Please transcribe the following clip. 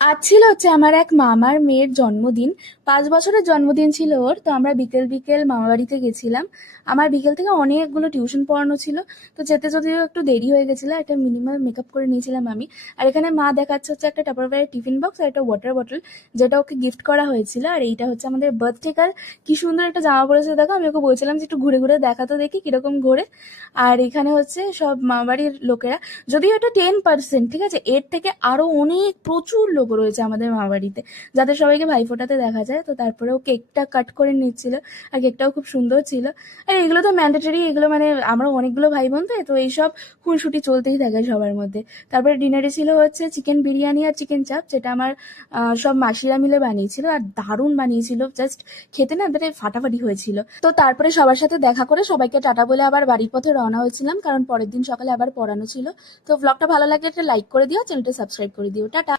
আজ ছিল হচ্ছে আমার এক মামার মেয়ের জন্মদিন। 5 বছরের জন্মদিন ছিল ওর। তো আমরা বিকেল বিকেল মামা বাড়িতে গেছিলাম। আমার বিকেল থেকে অনেকগুলো টিউশন পড়ানো ছিল। তো যেতে যদিও একটু দেরি হয়ে গেছিলো, একটা মিনিমাল মেকআপ করে নিয়েছিলাম আমি। আর এখানে মা দেখাচ্ছে হচ্ছে একটা টাপারওয়্যারের টিফিন বক্স আর একটা ওয়াটার বটল, যেটা ওকে গিফট করা হয়েছিল। আর এইটা হচ্ছে আমাদের বার্থডে কাল। কি সুন্দর একটা জামা পরেছে দেখো। আমি ওকে বলছিলাম যে একটু ঘুরে ঘুরে দেখাতো, দেখি কিরকম ঘোরে। আর এখানে হচ্ছে সব মামা বাড়ির লোকেরা, যদিও এটা 10%, ঠিক আছে, এর থেকে আরো অনেক প্রচুর লোক রয়েছে আমাদের মা বাড়িতে, যাদের সবাইকে ভাইফোঁটাতে দেখা যায়। তো তারপরেও কেকটা কাট করে নিচ্ছিল, আর কেকটাও খুব সুন্দর ছিল। আর এগুলো তো ম্যান্ডেটরি, এগুলো মানে আমরা অনেকগুলো ভাই বোন, তো এইসব খুনসুটি চলতেই থাকে সবার মধ্যে। তারপরে ডিনারে ছিল হচ্ছে চিকেন বিরিয়ানি আর চিকেন চাপ, যেটা আমার সব মাসিরা মিলে বানিয়েছিল, আর দারুণ বানিয়েছিল। জাস্ট খেতে না মানে ফাটাফাটি হয়েছিল। তো তারপরে সবার সাথে দেখা করে সবাইকে টাটা বলে আবার বাড়ির পথে রওনা হয়েছিলাম, কারণ পরের দিন সকালে আবার পড়ানো ছিল। তো ব্লগটা ভালো লাগলে একটা লাইক করে দিও, চ্যানেলটা সাবস্ক্রাইব করে দিও। টাটা।